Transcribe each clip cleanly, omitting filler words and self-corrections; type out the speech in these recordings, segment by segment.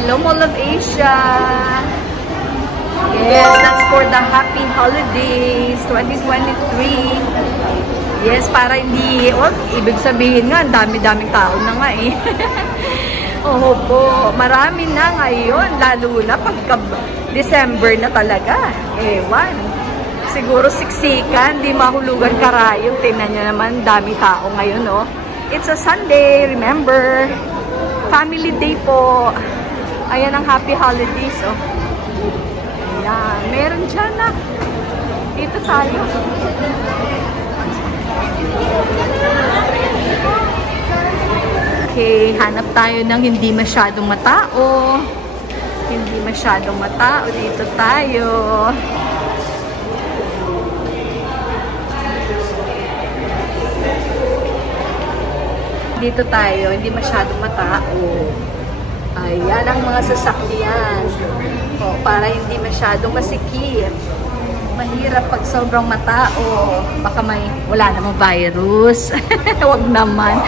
Hello, Mall of Asia! Yes, that's for the Happy Holidays 2023. Yes, para hindi, ibig sabihin nga, dami-daming tao na nga eh. Oo po, marami na ngayon, lalo na pagka December na talaga. Ewan, siguro siksikan, di mahulugan karayong. Tingnan nyo naman, dami tao ngayon, oh. It's a Sunday, remember. Family Day po. Ayan ang Happy Holidays, oh. Ayan, meron dyan na. Dito tayo. Okay, hanap tayo ng hindi masyadong matao. Hindi masyadong matao. Dito tayo. Dito tayo, hindi masyadong matao. Ayan ang mga sasakyan. O, para hindi masyadong masikip. Mahirap pag sobrang matao. Baka wala namang virus. Huwag naman.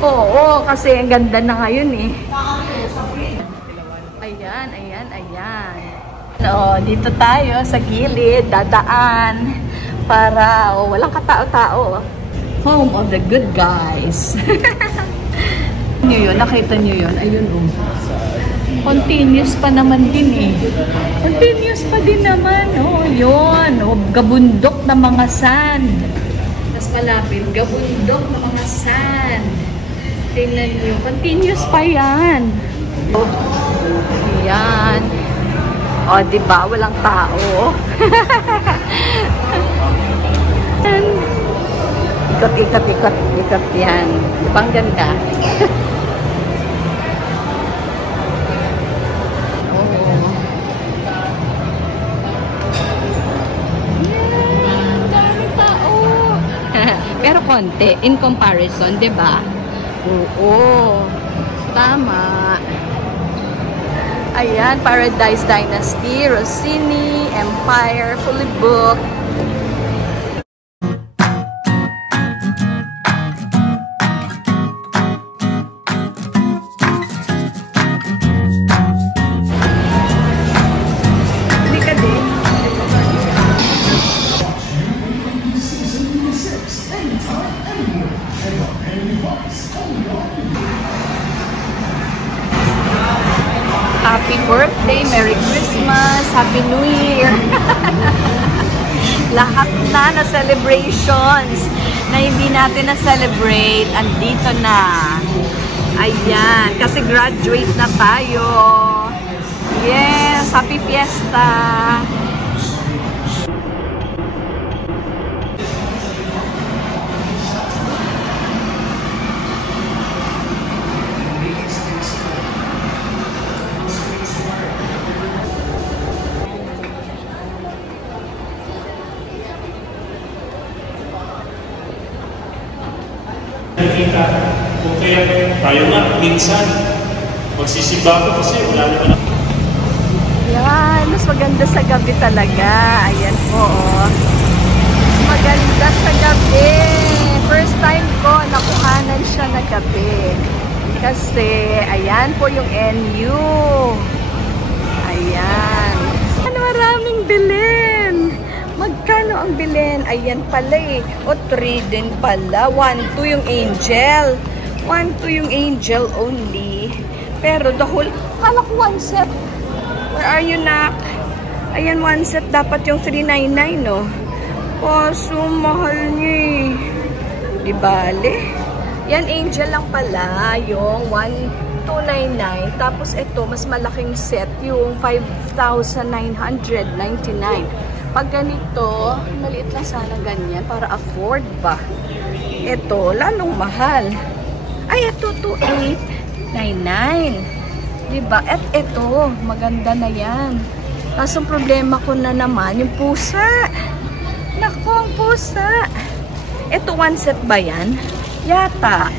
Oo, kasi ang ganda na ngayon eh. Ayan, ayan, ayan. O, dito tayo sa gilid, dadaan. Para, walang katao-tao. Home of the good guys. Nakita nyo yun? Ayun, continuous pa naman din eh. Continuous pa din naman, oh. Yun, oh. Gabundok na mga sand. Tapos malapit, gabundok na mga sand. Tingnan nyo, continuous pa yan. Oh, yan. Oh, diba? Walang tao. Ikot yan. Diba ang ganda? Pero konti, in comparison, di ba? Oo. Tama. Ayan, Paradise Dynasty, Rossini, Empire, fully booked. Happy birthday, Merry Christmas, Happy New Year. Lahat na celebrations na hindi natin na-celebrate, andito na. Ayan, kasi graduate na tayo. Yes, happy fiesta. Nakita, kung kaya tayo nga, minsan, magsisimba ko kasi wala naman ako. Yan, mas maganda sa gabi talaga. Ayan po, oh. Mas maganda sa gabi. First time ko, nakuhanan siya na gabi. Kasi, ayan po yung NU. Ayan. Maraming bilhin. Magkano ang bilhin? Ayan pala eh. O, 3 din pala. 1, 2 yung Angel. 1, 2 yung Angel only. Pero the whole, kala ko 1 set. Where are you, nak? Ayan, 1 set. Dapat yung 399, no? Kaso, mahal niya eh. Di bale? Yan, Angel lang pala. Yung 1,299. Tapos ito, mas malaking set. Yung 5,999. Pag ganito, maliit lang sana ganyan para afford ba. Ito, lalong mahal. Ay, ito, 2,899. Diba? At ito, maganda na yan. Kaso problema ko na naman, yung pusa. Naku, ang pusa. Ito, 1 set ba yan? Yata.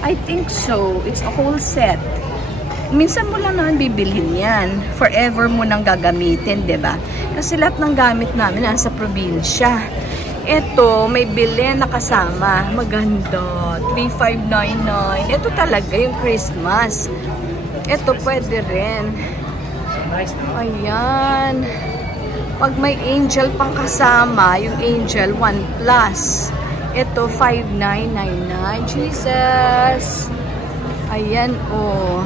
I think so. It's a whole set. Minsan mo lang naman bibilhin yan. Forever mo nang gagamitin, diba? Kasi lahat ng gamit namin nasa probinsya. Ito, may bilhin na kasama. Maganda. 3,599. Ito talaga yung Christmas. Ito pwede rin. Nice, no? Ayan. Pag may angel pang kasama, yung angel 1 plus. Ito 5,999. Jesus! Ayan, oh.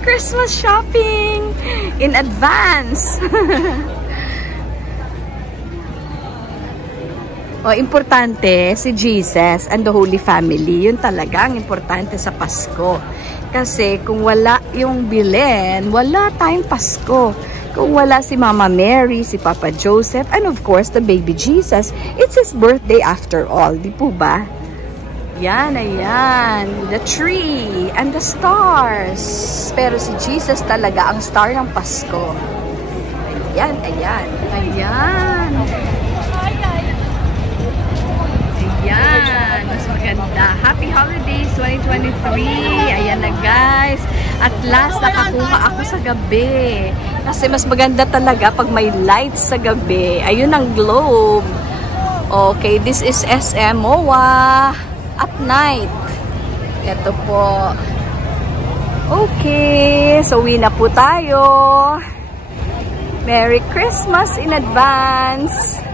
Christmas shopping in advance. O, importante si Jesus and the Holy Family. Yun talaga ang importante sa Pasko. Kasi kung wala yung bilin, wala tayong Pasko. Kung wala si Mama Mary, si Papa Joseph, and of course, the baby Jesus, it's his birthday after all. Di po ba? Yan, ayan. The tree and the stars. Pero si Jesus talaga ang star ng Pasko. Ayan, ayan. Ayan. Ayan, mas maganda. Happy Holidays 2023. Ayan na guys. At last, nakakuha ako sa gabi. Kasi mas maganda talaga pag may lights sa gabi. Ayun ang globe. Okay, this is SM MOA at night. Ito po. Okay, so uwi na po tayo. Merry Christmas in advance.